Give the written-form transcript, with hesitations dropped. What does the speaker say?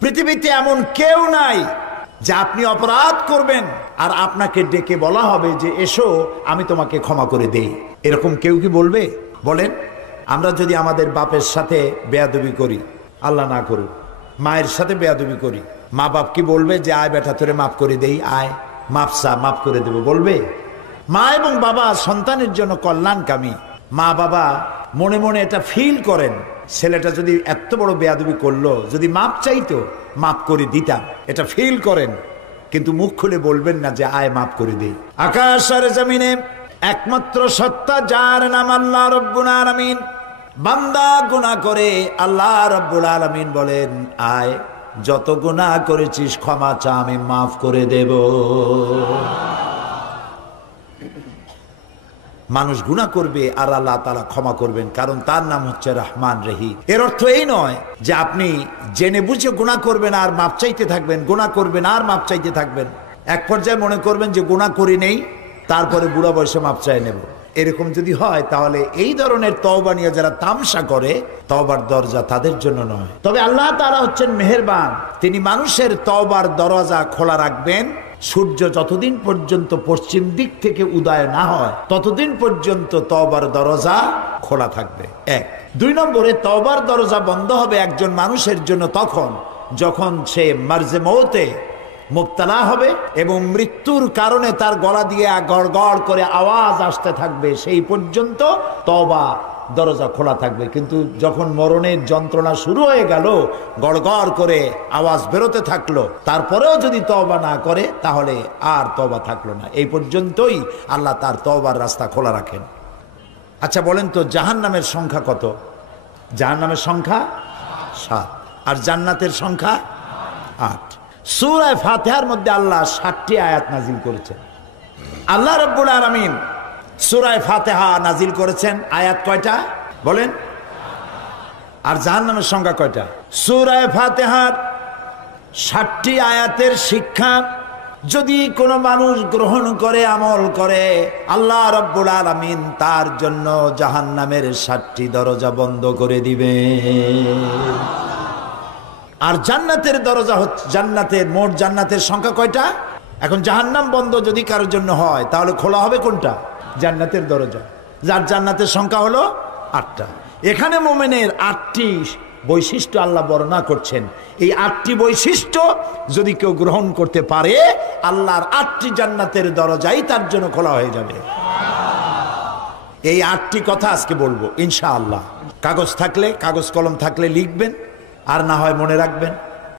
পৃথিবীতে এমন কেউ নাই যে আপনি অপরাধ করবেন আর আপনাকে ডেকে বলা হবে যে এসো আমি তোমাকে ক্ষমা করে দেই। এরকম কেউ কি বলবে? বলেন, আমরা যদি আমাদের বাপের সাথে বেয়াদবি করি, আল্লাহ না করুক, মায়ের সাথে বেয়াদবি করি, মা বাপ কি বলবে যে আয় বেটা তোরে মাফ করে দেই, আয় মাপসা মাফ করে দেবো? বলবে? মা এবং বাবা সন্তানের জন্য কল্যাণকামী। মা বাবা মনে মনে এটা ফিল করেন, ছেলেটা যদি এত বড় বেয়াদবি করলো, যদি মাপ চাইতো মাফ করে দিতাম, এটা ফিল করেন, কিন্তু মুখ খুলে বলবেন না যে আয় মাফ করে দেই। আকাশ আর জমিনে একমাত্র সত্তা যার নাম আল্লাহ রব্বুল আলামিন। বান্দা গুনাহ করে, আল্লাহ রব্বুল আলামিন বলেন আয় যত গুনাহ করেছিস ক্ষমা চা, আমি মাফ করে দেব। মানুষ গুনাহ করবে আর আল্লাহ তাআলা ক্ষমা করবেন, কারণ তার নাম হচ্ছে রহমান রহিম। এর অর্থ এই নয় যে আপনি জেনে বুঝে গুনাহ করবেন আর মাপ চাইতে থাকবেন, গুনাহ করবেন আর মাপ চাইতে থাকবেন। এক পর্যায়ে মনে করবেন যে গুনাহ করি নেই, তারপরে বুড়া বয়সে মাপ চাই নেব। এরকম যদি হয় তাহলে এই ধরনের তওবা নিয়ে যারা তামসা করে, তওবার দরজা তাদের জন্য নয়। তবে আল্লাহ তাআলা হচ্ছেন মেহেরবান, তিনি মানুষের তওবার দরজা খোলা রাখবেন। সূর্য যতদিন পর্যন্ত পশ্চিম দিক থেকে উদয় না হয় ততদিন পর্যন্ত তওবার দরজা খোলা থাকবে। এক। দুই নম্বরে, তওবার দরজা বন্ধ হবে একজন মানুষের জন্য তখন যখন সে মার্জে মৌতে মুবতালা হবে এবং মৃত্যুর কারণে তার গলা দিয়ে গড়গড় করে আওয়াজ আসতে থাকবে, সেই পর্যন্ত তওবা দরজা খোলা থাকবে। কিন্তু যখন মরণের যন্ত্রণা শুরু হয়ে গেল, গড়গড় করে আওয়াজ বেরোতে থাকলো, তারপরেও যদি তওবা না করে তাহলে আর তওবা থাকলো না। এই পর্যন্তই আল্লাহ তার তওবার রাস্তা খোলা রাখেন। আচ্ছা বলেন তো, জাহান্নামের সংখ্যা কত? জাহান্নামের সংখ্যা 7 আর জান্নাতের সংখ্যা 8। সূরা ফাতিহার মধ্যে আল্লাহ 7টি আয়াত নাজিল করেছেন। আল্লাহ রাব্বুল আলামিন সূরা ফাতিহা নাজিল করেছেন, আয়াত কয়টা বলেন? আর জাহান্নামের সংখ্যা কয়টা? সূরা ফাতিহার 7টি আয়াতের শিক্ষা যদি কোনো মানুষ গ্রহণ করে, আমল করে, আল্লাহ রাব্বুল আলামিন তার জন্য জাহান্নামের 7টি দরজা বন্ধ করে দিবে। আর জান্নাতের দরজা হচ্ছে, জান্নাতের মোট জান্নাতের সংখ্যা কয়টা? এখন জাহান্নাম বন্ধ যদি কারোর জন্য হয় তাহলে খোলা হবে কোনটা? জান্নাতের দরজা, যার জান্নাতের সংখ্যা হলো 8টা। এখানে মুমিনের 8টি বৈশিষ্ট্য আল্লাহ বর্ণনা করছেন। এই 8টি বৈশিষ্ট্য যদি কেউ গ্রহণ করতে পারে, আল্লাহর 8টি জান্নাতের দরজাই তার জন্য খোলা হয়ে যাবে। এই 8টি কথা আজকে বলবো ইনশাআল্লাহ। কাগজ থাকলে, কাগজ কলম থাকলে লিখবেন, আর না হয় মনে রাখবেন।